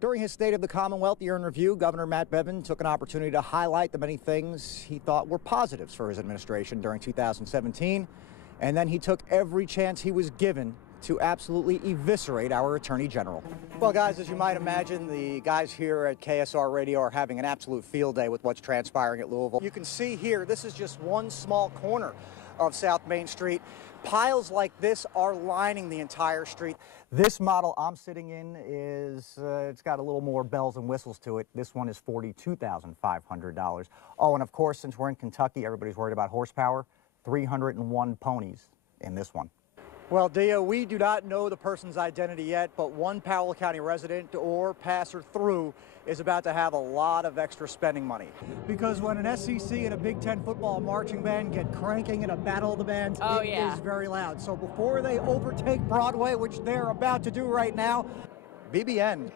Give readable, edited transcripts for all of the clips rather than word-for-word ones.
During his State of the Commonwealth year in review, Governor Matt Bevin took an opportunity to highlight the many things he thought were positives for his administration during 2017, and then he took every chance he was given to absolutely eviscerate our Attorney General. Well, guys, as you might imagine, the guys here at KSR Radio are having an absolute field day with what's transpiring at Louisville. You can see here, this is just one small corner of South Main Street. Piles like this are lining the entire street. This model I'm sitting in is, it's got a little more bells and whistles to it. This one is $42,500. Oh, and of course, since we're in Kentucky, everybody's worried about horsepower. 301 ponies in this one. Well, Dia, we do not know the person's identity yet, but one Powell County resident or passer through is about to have a lot of extra spending money. Because when an SEC and a Big Ten football marching band get cranking in a battle of the bands, it is very loud. So before they overtake Broadway, which they're about to do right now, BBN,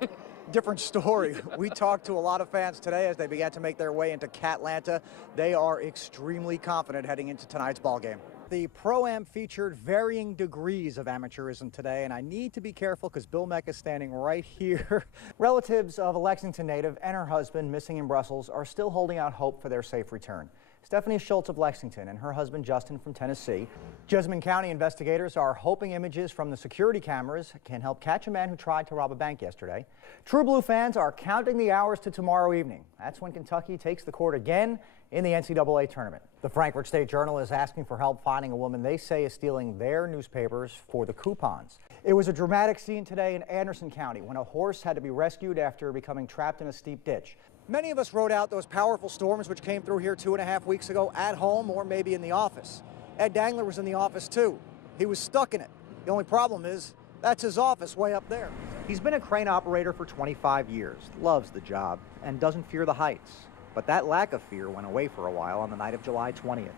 different story. We talked to a lot of fans today as they began to make their way into Catlanta. They are extremely confident heading into tonight's ball game. The Pro-Am featured varying degrees of amateurism today, and I need to be careful because Bill Meck is standing right here. Relatives of a Lexington native and her husband missing in Brussels are still holding out hope for their safe return. Stephanie Schultz of Lexington and her husband Justin from Tennessee. Jessamine County investigators are hoping images from the security cameras can help catch a man who tried to rob a bank yesterday. True Blue fans are counting the hours to tomorrow evening. That's when Kentucky takes the court again in the NCAA tournament. The Frankfort State Journal is asking for help finding a woman they say is stealing their newspapers for the coupons. It was a dramatic scene today in Anderson County when a horse had to be rescued after becoming trapped in a steep ditch. Many of us rode out those powerful storms which came through here 2.5 weeks ago at home or maybe in the office. Ed Dangler was in the office too. He was stuck in it. The only problem is that's his office way up there. He's been a crane operator for 25 years, loves the job, and doesn't fear the heights. But that lack of fear went away for a while on the night of July 20th.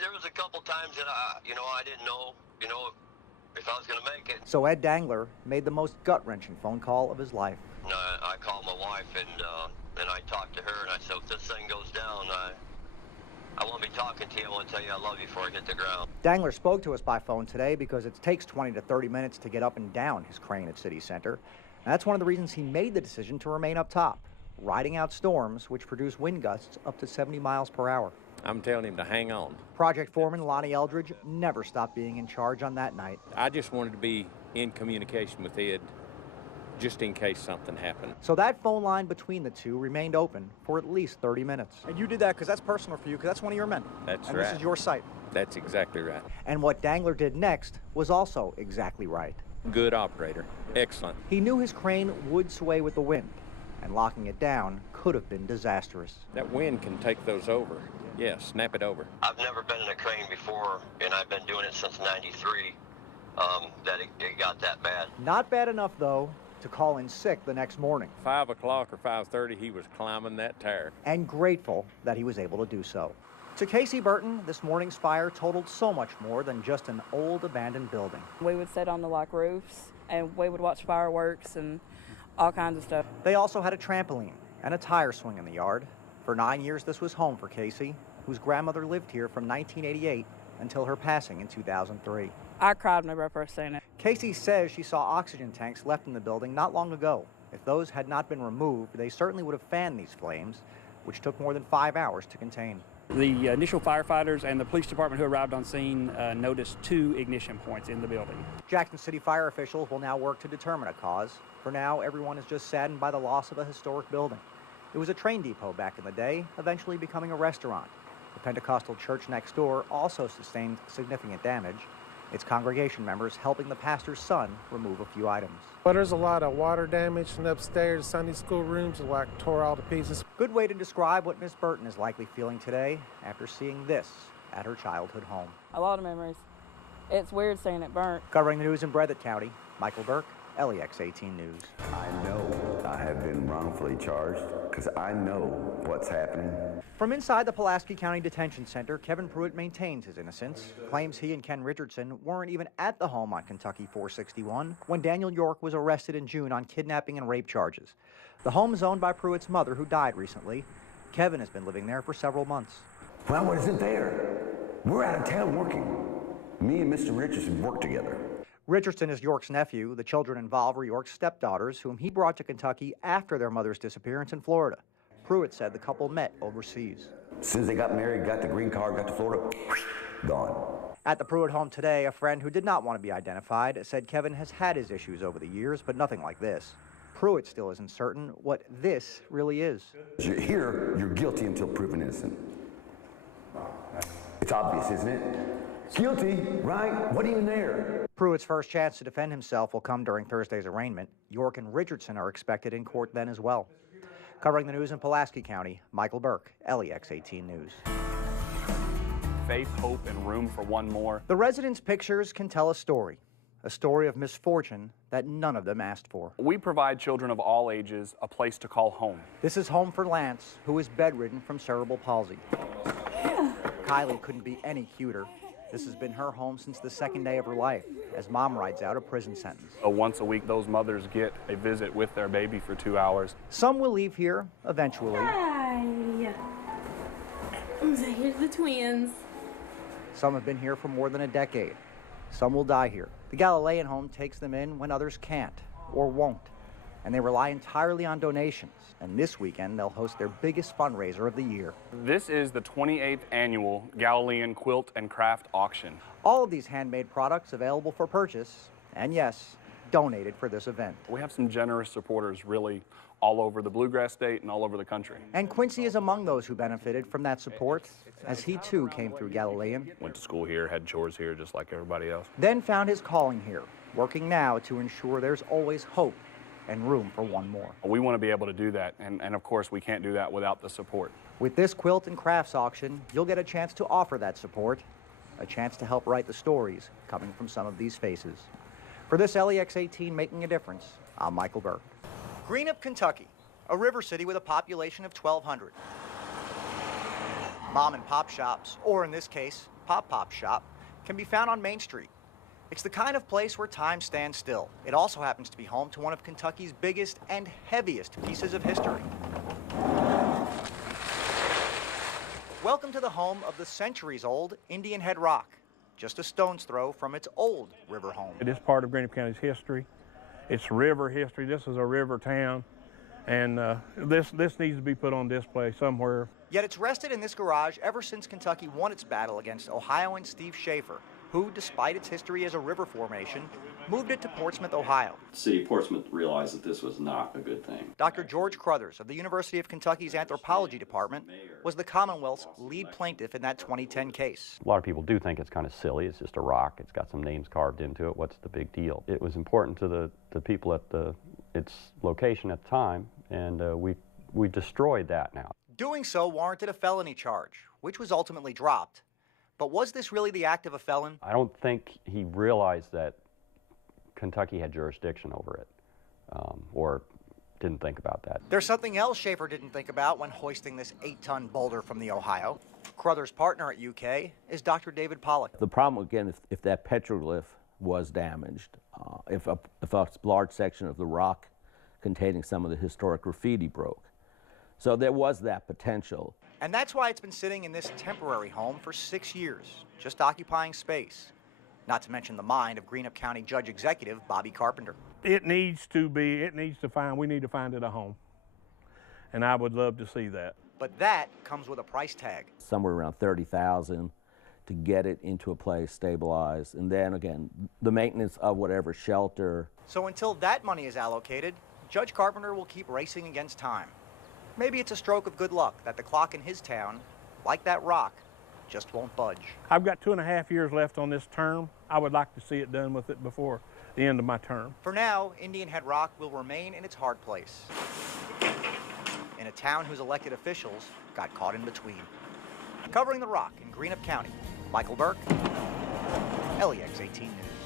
There was a couple times that I didn't know, if I was going to make it. So Ed Dangler made the most gut-wrenching phone call of his life. I called my wife and I talked to her and I said, if this thing goes down, I won't be talking to you. I want to tell you I love you before I hit the ground. Dangler spoke to us by phone today because it takes 20 to 30 minutes to get up and down his crane at City Center. And that's one of the reasons he made the decision to remain up top, riding out storms which produce wind gusts up to 70 miles per hour. I'm telling him to hang on. Project foreman Lonnie Eldridge never stopped being in charge on that night. I just wanted to be in communication with Ed just in case something happened. So that phone line between the two remained open for at least 30 minutes. And you did that because that's personal for you, because that's one of your men. That's and right. This is your site. That's exactly right. And what Dangler did next was also exactly right. Good operator. Excellent. He knew his crane would sway with the wind, and locking it down could have been disastrous. That wind can take those over. Yeah, snap it over. I've never been in a crane before, and I've been doing it since '93, that it got that bad. Not bad enough, though, to call in sick the next morning. 5 o'clock or 5:30, he was climbing that tower. And grateful that he was able to do so. To Casey Burton, this morning's fire totaled so much more than just an old abandoned building. We would sit on the lock roofs and we would watch fireworks and all kinds of stuff. They also had a trampoline and a tire swing in the yard. For 9 years, this was home for Casey, whose grandmother lived here from 1988 until her passing in 2003. I cried whenever I first seen it. Casey says she saw oxygen tanks left in the building not long ago. If those had not been removed, they certainly would have fanned these flames, which took more than 5 hours to contain. The initial firefighters and the police department who arrived on scene noticed 2 ignition points in the building. Jackson City fire officials will now work to determine a cause. For now, everyone is just saddened by the loss of a historic building. It was a train depot back in the day, eventually becoming a restaurant. The Pentecostal church next door also sustained significant damage, its congregation members helping the pastor's son remove a few items. Well, there's a lot of water damage, and upstairs Sunday school rooms are like tore all to pieces. Good way to describe what Miss Burton is likely feeling today after seeing this at her childhood home. A lot of memories. It's weird seeing it burnt. Covering the news in Breathitt County, Michael Berk, LEX 18 News. I know I have been wrongfully charged because I know what's happening. From inside the Pulaski County Detention Center, Kevin Pruitt maintains his innocence, claims he and Ken Richardson weren't even at the home on Kentucky 461 when Daniel York was arrested in June on kidnapping and rape charges. The home is owned by Pruitt's mother, who died recently. Kevin has been living there for several months. Well, what isn't there? We're out of town working. Me and Mr. Richardson work together. Richardson is York's nephew. The children involved were York's stepdaughters, whom he brought to Kentucky after their mother's disappearance in Florida. Pruitt said the couple met overseas. As soon as they got married, got the green card, got to Florida, gone. At the Pruitt home today, a friend who did not want to be identified said Kevin has had his issues over the years, but nothing like this. Pruitt still isn't certain what this really is. You're here, you're guilty until proven innocent. It's obvious, isn't it? Guilty, right? What even there? Pruitt's first chance to defend himself will come during Thursday's arraignment. York and Richardson are expected in court then as well. Covering the news in Pulaski County, Michael Berk, LEX 18 News. Faith, hope, and room for one more. The residents' pictures can tell a story of misfortune that none of them asked for. We provide children of all ages a place to call home. This is home for Lance, who is bedridden from cerebral palsy. Kylie couldn't be any cuter. This has been her home since the second day of her life, as Mom rides out a prison sentence. Once a week, those mothers get a visit with their baby for 2 hours. Some will leave here eventually. Hi. So here's the twins. Some have been here for more than a decade. Some will die here. The Galilean home takes them in when others can't or won't, and they rely entirely on donations. And this weekend, they'll host their biggest fundraiser of the year. This is the 28th annual Galilean Quilt and Craft Auction. All of these handmade products available for purchase, and yes, donated for this event. We have some generous supporters really all over the Bluegrass State and all over the country. And Quincy is among those who benefited from that support, as he too came through Galilean. Went to school here, had chores here just like everybody else. Then found his calling here, working now to ensure there's always hope and room for one more. We want to be able to do that, and of course we can't do that without the support. With this quilt and crafts auction, you'll get a chance to offer that support, a chance to help write the stories coming from some of these faces. For this LEX 18 Making a Difference, I'm Michael Berk. Greenup, Kentucky, a river city with a population of 1,200. Mom and pop shops, or in this case, Pop Shop, can be found on Main Street. It's the kind of place where time stands still. It also happens to be home to one of Kentucky's biggest and heaviest pieces of history. Welcome to the home of the centuries-old Indian Head Rock, just a stone's throw from its old river home. It is part of Greenup County's history. It's river history. This is a river town, and this needs to be put on display somewhere. Yet it's rested in this garage ever since Kentucky won its battle against Ohioan Steve Schaefer, who, despite its history as a river formation, moved it to Portsmouth, Ohio. The city of Portsmouth realized that this was not a good thing. Dr. George Crothers of the University of Kentucky's Anthropology Department was the Commonwealth's lead plaintiff in that 2010 case. A lot of people do think it's kind of silly. It's just a rock. It's got some names carved into it. What's the big deal? It was important to the people at its location at the time, and we destroyed that now. Doing so warranted a felony charge, which was ultimately dropped. But was this really the act of a felon? I don't think he realized that Kentucky had jurisdiction over it, or didn't think about that. There's something else Schaefer didn't think about when hoisting this 8-ton boulder from the Ohio. Crothers' partner at UK is Dr. David Pollock. The problem, again, if that petroglyph was damaged, if a large section of the rock containing some of the historic graffiti broke. So there was that potential. And that's why it's been sitting in this temporary home for 6 years, just occupying space. Not to mention the mind of Greenup County Judge Executive Bobby Carpenter. We need to find it a home. And I would love to see that. But that comes with a price tag. Somewhere around $30,000 to get it into a place stabilized. And then again, the maintenance of whatever shelter. So until that money is allocated, Judge Carpenter will keep racing against time. Maybe it's a stroke of good luck that the clock in his town, like that rock, just won't budge. I've got 2.5 years left on this term. I would like to see it done with it before the end of my term. For now, Indian Head Rock will remain in its hard place, in a town whose elected officials got caught in between. Covering the rock in Greenup County, Michael Berk, LEX 18 News.